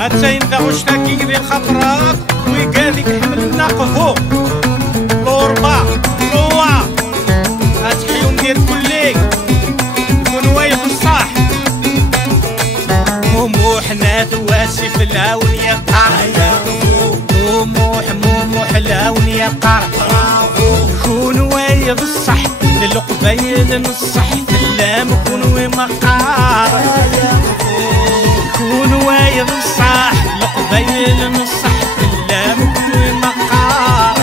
حتى انت واش تاكي ذي الخطرات ويقالك حملنا قفو لوربا لوا هتحيو ندير كلي يكون وايف الصح موموحنا ثواسي في الهاون يقع موموح الهاون يقع كون وايف الصح للقبيل نصح في اللام كون ومقار كون وايف الصح لقبيل نصح في اللام كون ومقار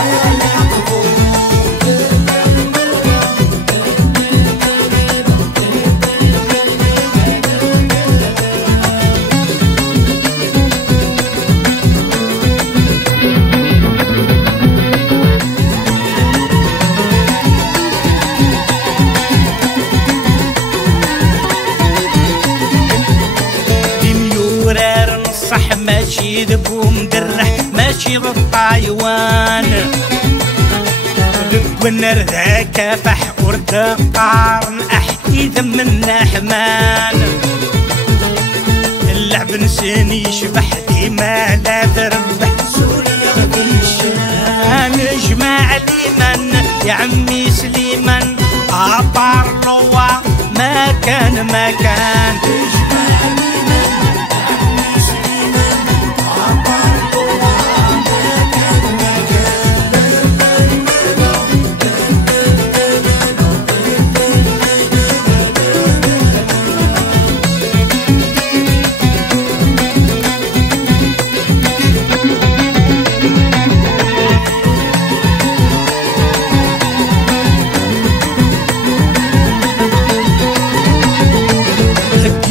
صح ماشي ذبو مدرح ماشي بالطايوان والنار ذاك فح ورد قارن احكي ذم النحمان اللعب نسين يشبح ديما لا تربح سوريا بالشام جماع ليمن يا عمي سليمان عبر لوا ما كان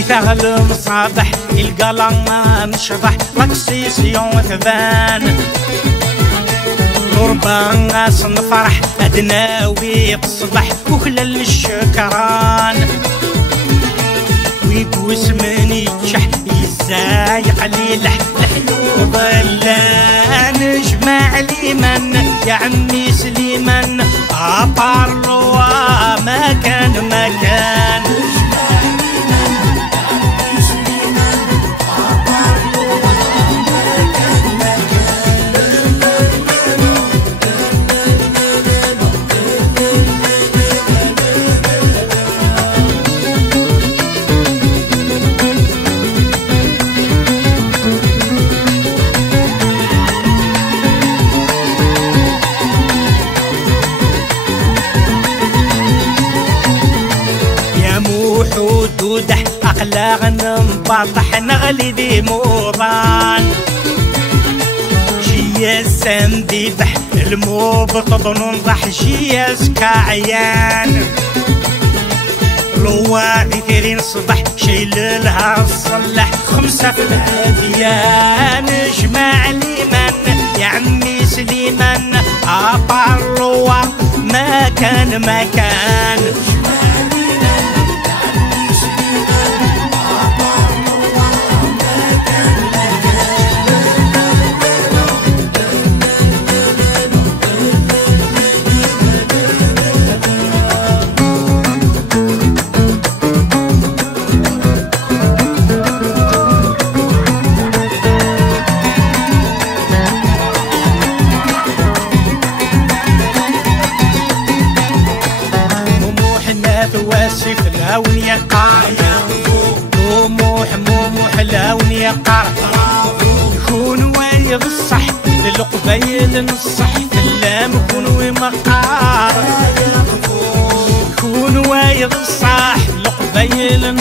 ثغل مصابح القلم ما نشبح لاكسيسيون ثبان قربان ناس نفرح ادناوي بالصبح وخلال الشكران ويبوس من يتشح يزايق ليلح الحلوب لا نجمع ليمن يا عمي سليمان عبر ما كان حدودح أقلاغ نبطح نغلي ذي موضان جياز ذبح الموبط ننضح جياز كعيان لواعي ثيرين صبح شيل لها الصلح 5 في الهديان جماع ليمن يا عمي سليمان عبر لوا ما كان ثواسي في الهاون يقع موموح الهاون يقع يكون وايف الصح للقبيل نصح في اللام كون ومقار يكون وايف الصح للقبيل